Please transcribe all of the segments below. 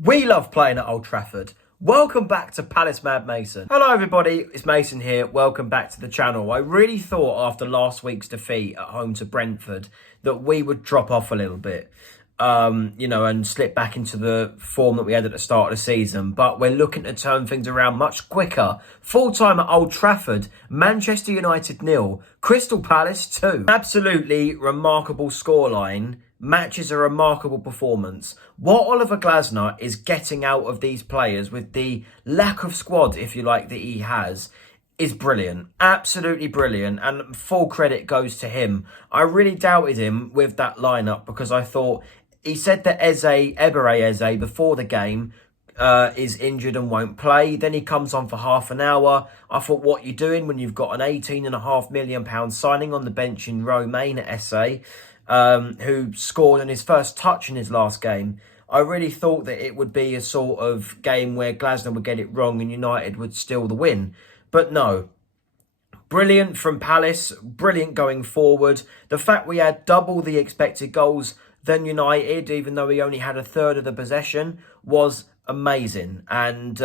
We love playing at Old Trafford. Welcome back to Palace Mad Mason. Hello everybody, it's Mason here. Welcome back to the channel. I really thought after last week's defeat at home to Brentford that we would drop off a little bit, and slip back into the form that we had at the start of the season. But we're looking to turn things around much quicker. Full time at Old Trafford, Manchester United 0, Crystal Palace 2. Absolutely remarkable scoreline. Matches a remarkable performance. What Oliver Glasner is getting out of these players with the lack of squad, if you like, that he has, is brilliant. Absolutely brilliant. And full credit goes to him. I really doubted him with that lineup because I thought he said that Ebere Eze, before the game, is injured and won't play. Then he comes on for half an hour. I thought, what you doing when you've got an £18.5 million signing on the bench in Romain Esse? Who scored on his first touch in his last game. I really thought that it would be a sort of game where Glasner would get it wrong and United would steal the win. But no. Brilliant from Palace. Brilliant going forward. The fact we had double the expected goals than United, even though we only had a third of the possession, was amazing. And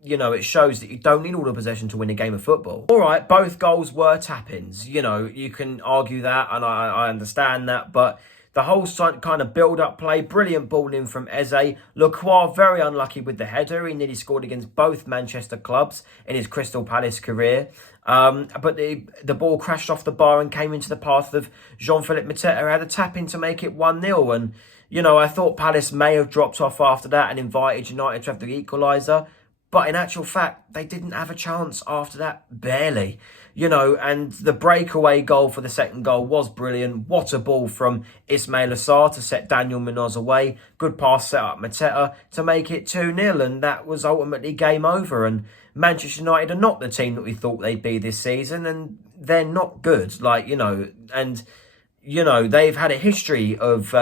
it shows that you don't need all the possession to win a game of football. All right, both goals were tap-ins. You can argue that, and I understand that, but the whole kind of build-up play, brilliant ball in from Eze. Lacroix, very unlucky with the header. He nearly scored against both Manchester clubs in his Crystal Palace career. But the ball crashed off the bar and came into the path of Jean-Philippe Mateta, who had a tap-in to make it 1-0. And, I thought Palace may have dropped off after that and invited United to have the equaliser. But in actual fact, they didn't have a chance after that, barely. And the breakaway goal for the second goal was brilliant. What a ball from Ismail Assar to set Daniel Munoz away. Good pass set up Mateta to make it 2-0. And that was ultimately game over. And Manchester United are not the team that we thought they'd be this season. And they're not good. They've had a history of,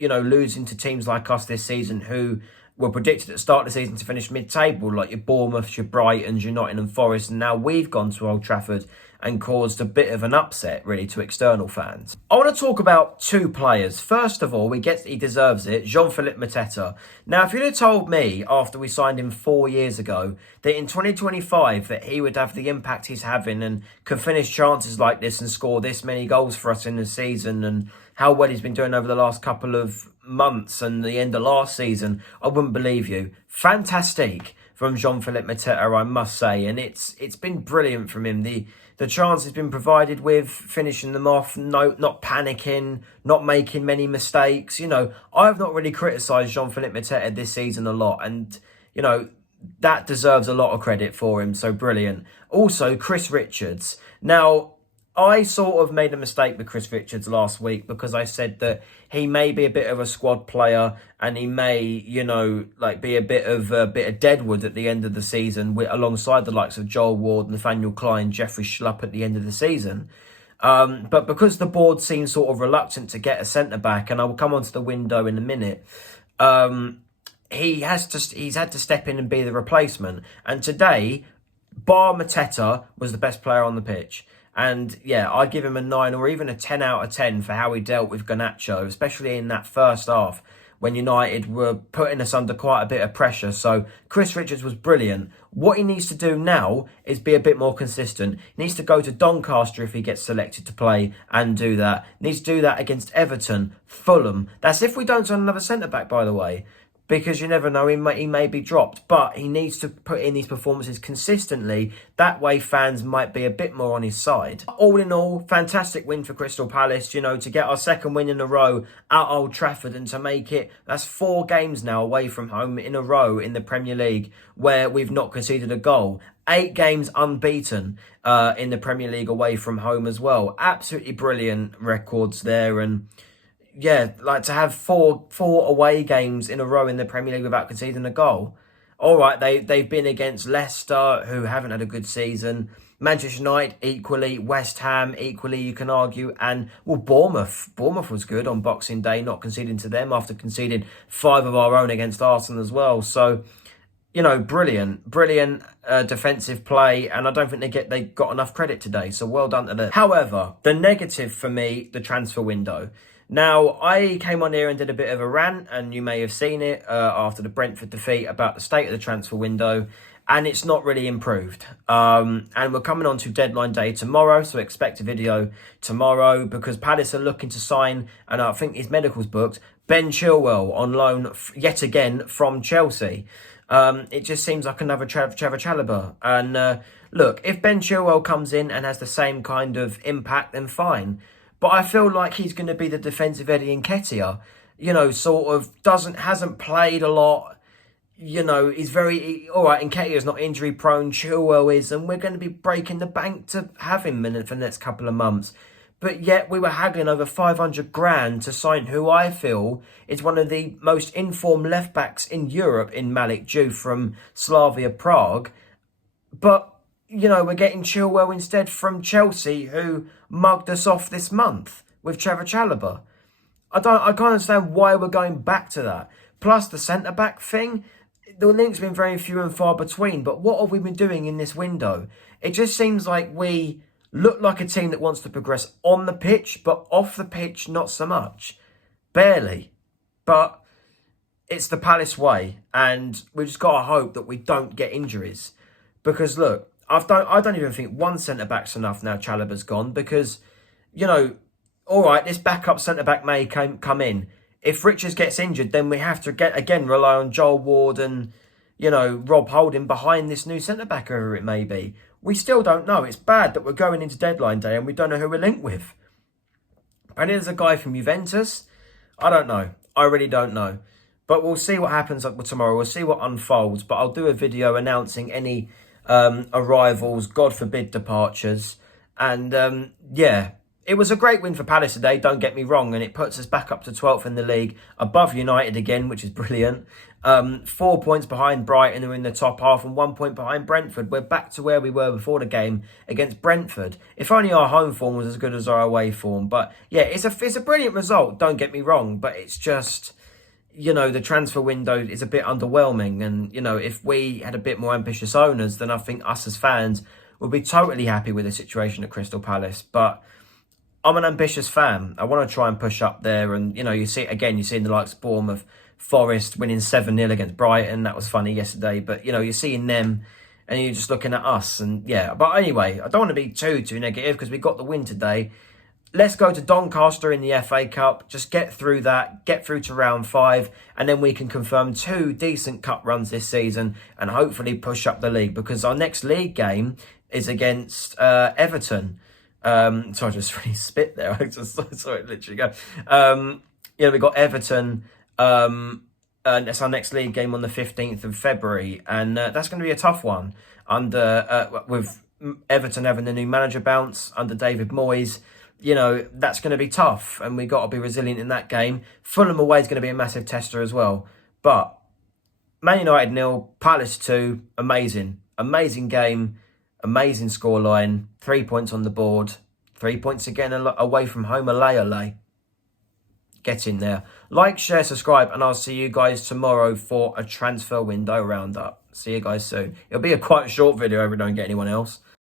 losing to teams like us this season who were predicted at the start of the season to finish mid-table, like your Bournemouth, your Brightons, your Nottingham Forest, and now we've gone to Old Trafford and caused a bit of an upset, really, to external fans. I want to talk about two players. First of all, he deserves it, Jean-Philippe Mateta. Now, if you'd have told me after we signed him 4 years ago that in 2025 that he would have the impact he's having and could finish chances like this and score this many goals for us in the season and how well he's been doing over the last couple of months and the end of last season, I wouldn't believe you. Fantastic from Jean-Philippe Mateta, I must say. And it's been brilliant from him. The chance has been provided with, finishing them off, not panicking, not making many mistakes. I've not really criticised Jean-Philippe Mateta this season a lot. And, that deserves a lot of credit for him. So brilliant. Also, Chris Richards. Now, I sort of made a mistake with Chris Richards last week because I said that he may be a bit of a squad player and he may, be a bit of deadwood at the end of the season alongside the likes of Joel Ward, Nathaniel Klein, Jeffrey Schlupp at the end of the season. But because the board seems sort of reluctant to get a centre-back, and I will come onto the window in a minute, he's had to step in and be the replacement. And today, bar Mateta was the best player on the pitch. And yeah, I'd give him a 9 or even a 10 out of 10 for how he dealt with Garnacho, especially in that first half when United were putting us under quite a bit of pressure. So Chris Richards was brilliant. What he needs to do now is be a bit more consistent. He needs to go to Doncaster if he gets selected to play and do that. He needs to do that against Everton, Fulham. That's if we don't sign another centre-back, by the way. Because you never know, he may be dropped. But he needs to put in these performances consistently. That way fans might be a bit more on his side. All in all, fantastic win for Crystal Palace. To get our second win in a row at Old Trafford and to make it, that's 4 games now away from home in a row in the Premier League where we've not conceded a goal. 8 games unbeaten in the Premier League away from home as well. Absolutely brilliant records there. And yeah, to have four away games in a row in the Premier League without conceding a goal. All right, they've been against Leicester, who haven't had a good season. Manchester United equally, West Ham equally, you can argue, and Bournemouth. Bournemouth was good on Boxing Day, not conceding to them after conceding 5 of our own against Arsenal as well. So, brilliant defensive play, and I don't think they got enough credit today. So well done to them. However, the negative for me, the transfer window. Now, I came on here and did a bit of a rant, and you may have seen it after the Brentford defeat about the state of the transfer window, and it's not really improved. And we're coming on to deadline day tomorrow, so expect a video tomorrow because Palace are looking to sign, and I think his medical's booked, Ben Chilwell on loan yet again from Chelsea. It just seems like another Trevor Chalobah. And look, if Ben Chilwell comes in and has the same kind of impact, then fine. But I feel like he's going to be the defensive Eddie Nketiah. You know, sort of hasn't played a lot. You know, he's all right, Nketiah's not injury prone, Chilwell is, and we're going to be breaking the bank to have him for the next couple of months. But yet we were haggling over 500 grand to sign who I feel is one of the most informed left backs in Europe in Malik Diouf from Slavia Prague. But you know, we're getting Chilwell instead from Chelsea, who mugged us off this month with Trevor Chalobah. I can't understand why we're going back to that. Plus the centre-back thing, the links have been very few and far between, but what have we been doing in this window? It just seems like we look like a team that wants to progress on the pitch, but off the pitch, not so much. Barely. But it's the Palace way, and we've just got to hope that we don't get injuries. Because look, I don't even think one centre-back's enough now Chalobah's gone because, you know, all right, this backup centre-back may come in. If Richards gets injured, then we have to rely on Joel Ward and, you know, Rob Holding behind this new centre-back, whoever it may be. We still don't know. It's bad that we're going into deadline day and we don't know who we're linked with. And there's a guy from Juventus. I don't know. I really don't know. But we'll see what happens tomorrow. We'll see what unfolds. But I'll do a video announcing any arrivals, God forbid departures. And yeah, it was a great win for Palace today, don't get me wrong, and it puts us back up to 12th in the league, above United again, which is brilliant. 4 points behind Brighton, who are in the top half, and 1 point behind Brentford. We're back to where we were before the game against Brentford. If only our home form was as good as our away form. But yeah, it's a brilliant result, don't get me wrong, but it's just, you know, the transfer window is a bit underwhelming. And, you know, if we had a bit more ambitious owners, then I think us as fans would be totally happy with the situation at Crystal Palace. But I'm an ambitious fan. I want to try and push up there. And, you know, you see the likes of Bournemouth, Forest winning 7-0 against Brighton. That was funny yesterday. But, you know, you're seeing them and you're just looking at us. And, yeah. But anyway, I don't want to be too negative because we got the win today. Let's go to Doncaster in the FA Cup. Just get through that, get through to round 5, and then we can confirm 2 decent cup runs this season and hopefully push up the league because our next league game is against Everton. Sorry, I just really spit there. I just saw it literally go. Yeah, we got Everton. And that's our next league game on the 15th of February, and that's going to be a tough one with Everton having the new manager bounce under David Moyes. You know, that's going to be tough and we got to be resilient in that game. Fulham away is going to be a massive tester as well. But Man United 0, Palace 2, amazing. Amazing game, amazing scoreline, 3 points on the board. 3 points again away from home, ole. Get in there. Like, share, subscribe, and I'll see you guys tomorrow for a transfer window roundup. See you guys soon. It'll be a quite short video if we don't get anyone else.